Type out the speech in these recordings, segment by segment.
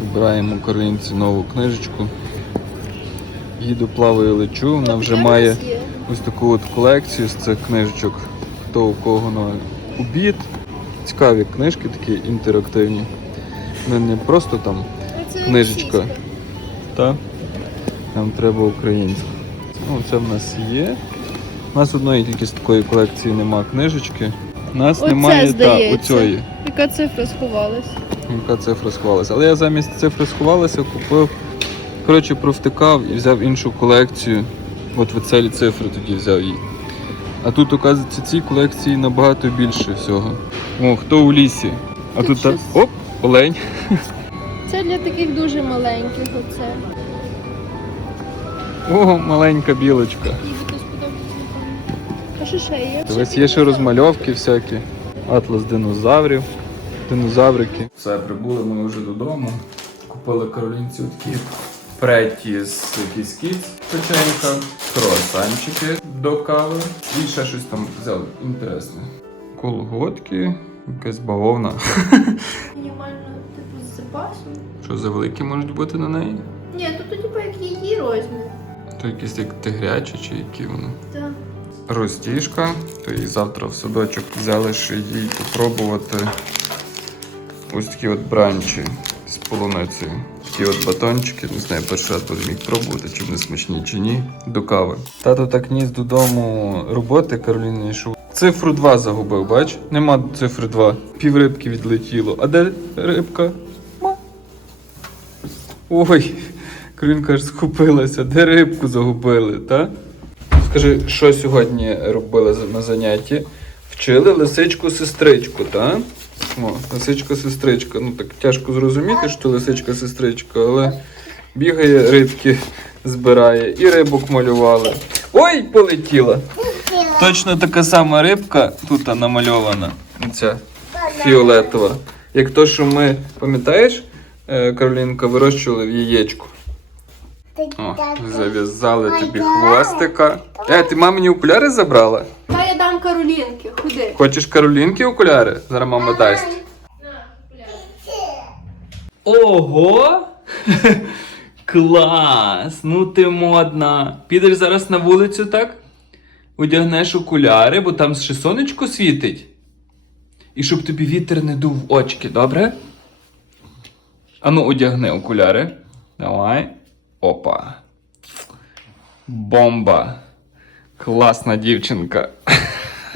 Вибираємо українці нову книжечку. Їду, плаваю, лечу. Вона вже має ось таку от колекцію з цих книжечок. Хто у кого на обід. Цікаві книжки такі інтерактивні. Ну, не просто там книжечка. Та? Нам треба українську. Ну, це в нас є. У нас одної тільки з такої колекції нема книжечки. У нас Оце, немає та, здається. оцієї. Яка цифра сховалась? Яка цифра сховалася. Але я замість цифри сховалася, купив. Коротше, провтикав і взяв іншу колекцію. От в целі цифри тоді взяв її. А тут, оказується, цій колекції набагато більше всього. О, хто у лісі? А Тут тут, так. щось. Оп, олень. Це для таких дуже маленьких. Оце. О, маленька білочка. А що ще є? Ось є ще розмальовки всякі. Атлас динозаврів, динозаврики. Все, прибули ми вже додому. Купили каролінці такі преті з кіскіц печенька, круасанчики до кави і ще щось там взяли інтересне. Колготки, якась бавовна. Мінімально, типу, з запасом. Що за великі можуть бути на неї? Ні, тут типу як її розмір. То якісь як тигрячі чи які вони. Так. Розтіжка, то і завтра в садочок взяли, що їй попробувати ось такі от бранчі з полуницею. Такі от батончики, не знаю, перший раз буду їх пробувати, чи вони смачні, чи ні, до кави. Тато так ніс додому роботи Кароліни, що цифру 2 загубив, бач? Нема цифри 2. Пів рибки відлетіло. А де рибка? Ма. Ой, Каролінка аж схопилася, де рибку загубили, так? Скажи, що сьогодні робили на занятті? Вчили лисичку-сестричку, так? О, лисичка-сестричка. Ну так тяжко зрозуміти, що лисичка-сестричка, але бігає, рибки збирає і рибок малювали. Ой, полетіла! Точно така сама рибка тут намальована. Ця фіолетова. Як то, що ми, пам'ятаєш, е, Каролінка, вирощували в яєчку. О, зав'язали тобі хвостика. Е, ти мамині окуляри забрала? Каролінки, ходи. Хочеш Каролінки окуляри? Зараз мама дасть. Ого! Клас! Ну ти модна. Підеш зараз на вулицю, так? Одягнеш окуляри, бо там ще сонечко світить. І щоб тобі вітер не дув в очки, добре? Ану, одягни окуляри. Давай. Опа. Бомба. Класна дівчинка.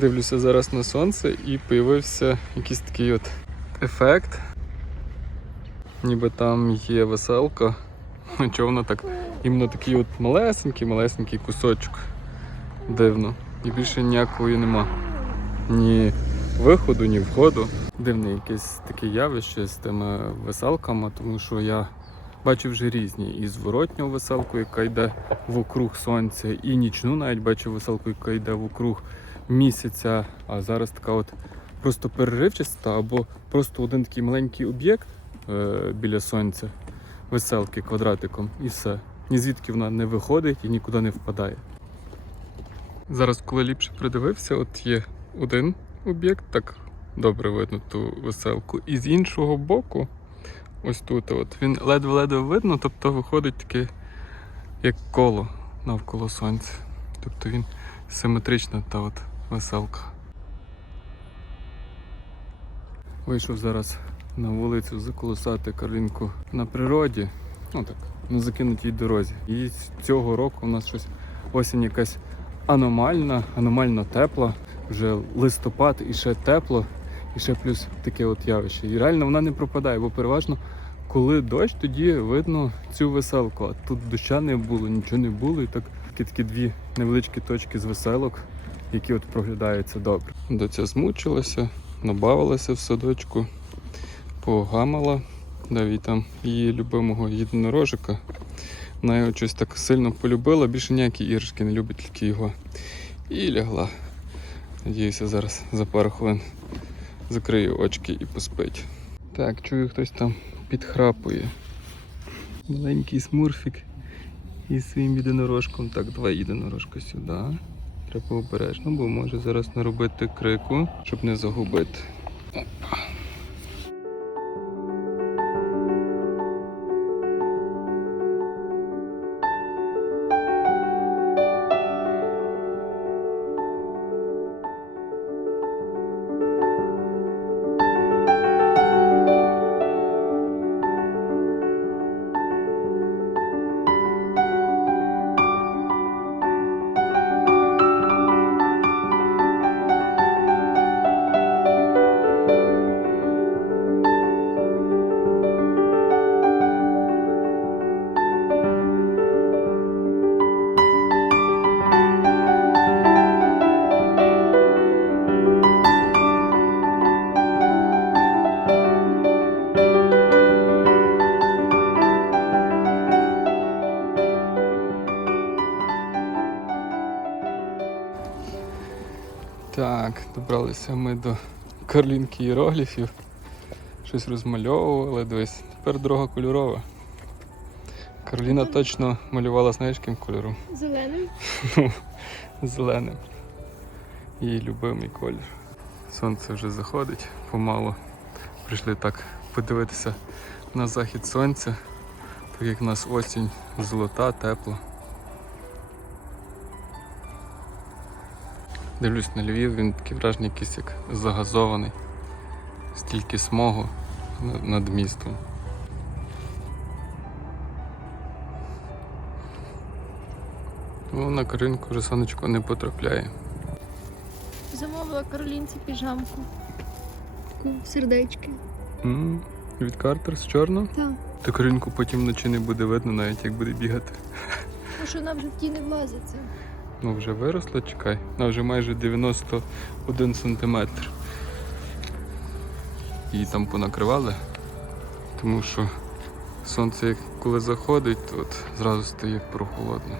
Дивлюся зараз на сонце і появився якийсь такий от ефект. Ніби там є веселка. Чого воно так? Іменно такий от малесенький-малесенький кусочок. Дивно. І більше ніякої нема. Ні виходу, ні входу. Дивне якесь таке явище з тими веселками, тому що я бачив вже різні. І зворотню веселку, яка йде вокруг сонця, і нічну навіть бачив веселку, яка йде вокруг місяця, а зараз така от просто переривчаста, або просто один такий маленький об'єкт е, біля сонця, веселки квадратиком, і все. Ні звідки вона не виходить і нікуди не впадає. Зараз, коли ліпше придивився, от є один об'єкт, так добре видно ту веселку, і з іншого боку, ось тут, от, він ледве-ледве видно, тобто виходить таке як коло навколо сонця. Тобто він симетрична та от веселка. Вийшов зараз на вулицю заколосати карлінку на природі. Ну так, на закинутій дорозі. І цього року у нас щось осінь якась аномальна, аномально тепла. Вже листопад і ще тепло, і ще плюс таке от явище. І реально вона не пропадає, бо переважно, коли дощ, тоді видно цю веселку. А тут доща не було, нічого не було. І так такі, такі дві невеличкі точки з веселок, які от проглядаються добре. Доця змучилася, набавилася в садочку, погамала, їй там її любимого єдинорожика. Вона його щось так сильно полюбила, більше ніякі іграшки не любить, тільки його. І лягла. Надіюся, зараз за пару хвилин закрию очки і поспить. Так, чую, хтось там підхрапує. Маленький смурфік із своїм єдинорожком. Так, два єдинорожка сюди. Треба обережно, бо може зараз наробити крику, щоб не загубити. Опа. Так, добралися ми до карлінки іерогліфів. Щось розмальовували, дивись. Тепер дорога кольорова. Кароліна точно малювала знаєш яким кольором? Зелений. Ну, зеленим. Її любимий колір. Сонце вже заходить помалу. Прийшли так подивитися на захід сонця, так як в нас осінь золота, тепла. Дивлюсь на Львів, він такий вражений якийсь як загазований. Стільки смогу над містом. Ну, на Каринку вже сонечко не потрапляє. Замовила Каролінці піжамку. Таку сердечки. м від Картерс чорно? Так. Та Каринку потім вночі не буде видно, навіть як буде бігати. Ну що вона вже в тій не влазиться. Ну вже виросла, чекай. Вона вже майже 91 сантиметр. Її там понакривали, тому що сонце коли заходить, то от зразу стає прохолодно.